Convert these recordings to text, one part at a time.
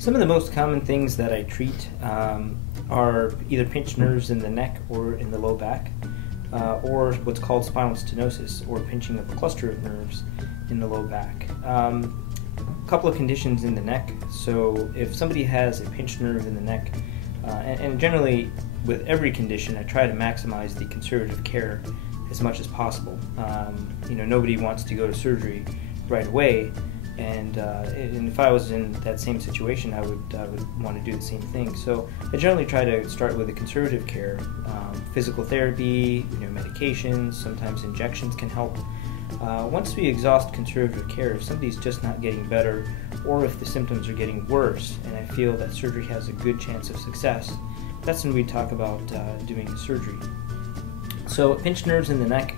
Some of the most common things that I treat are either pinched nerves in the neck or in the low back, or what's called spinal stenosis, or pinching of a cluster of nerves in the low back. A couple of conditions in the neck. So if somebody has a pinched nerve in the neck, and generally with every condition I try to maximize the conservative care as much as possible. Nobody wants to go to surgery right away, and if I was in that same situation, I would want to do the same thing. So I generally try to start with a conservative care, physical therapy, medications, sometimes injections can help. Once we exhaust conservative care, if somebody's just not getting better, or if the symptoms are getting worse, and I feel that surgery has a good chance of success, that's when we talk about doing surgery. So pinched nerves in the neck.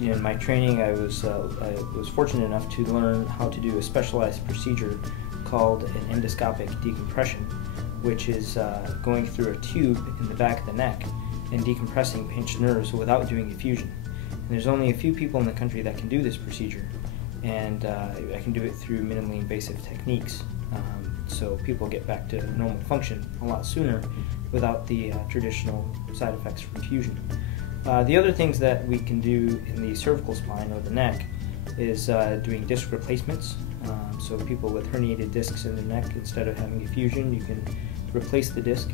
In my training, I was fortunate enough to learn how to do a specialized procedure called an endoscopic decompression, which is going through a tube in the back of the neck and decompressing pinched nerves without doing a fusion. And there's only a few people in the country that can do this procedure, and I can do it through minimally invasive techniques. So people get back to normal function a lot sooner without the traditional side effects from fusion. The other things that we can do in the cervical spine or the neck is doing disc replacements. So people with herniated discs in the neck, instead of having a fusion, you can replace the disc.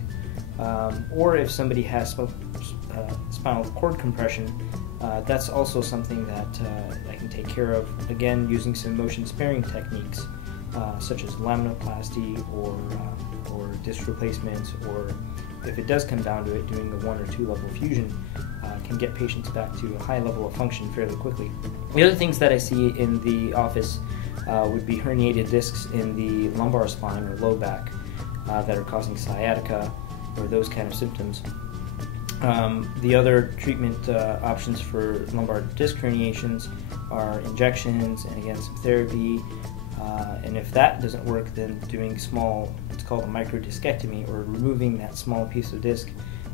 Or if somebody has spinal cord compression, that's also something that I can take care of, again using some motion sparing techniques, such as laminoplasty or disc replacements, or if it does come down to it, doing a 1 or 2 level fusion can get patients back to a high level of function fairly quickly. The other things that I see in the office would be herniated discs in the lumbar spine or low back that are causing sciatica or those kind of symptoms. The other treatment options for lumbar disc herniations are injections and, again, some therapy. And if that doesn't work, then doing small, it's called a microdiscectomy, or removing that small piece of disc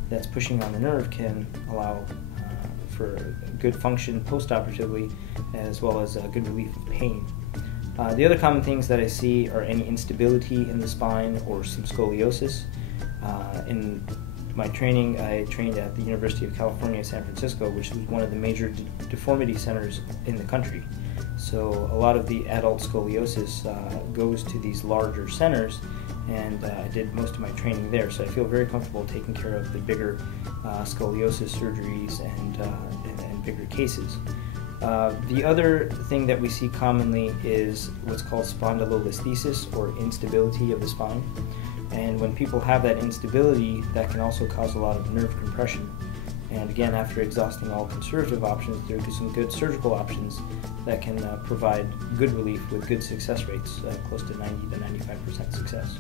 that's pushing on the nerve, can allow for good function post-operatively, as well as good relief of pain. The other common things that I see are any instability in the spine or some scoliosis. In my training, I trained at the University of California, San Francisco, which is one of the major deformity centers in the country. So a lot of the adult scoliosis goes to these larger centers, and I did most of my training there, so I feel very comfortable taking care of the bigger scoliosis surgeries and bigger cases. The other thing that we see commonly is what's called spondylolisthesis, or instability of the spine. And when people have that instability, that can also cause a lot of nerve compression. And again, after exhausting all conservative options, there are some good surgical options that can provide good relief with good success rates, close to 90 to 95% success.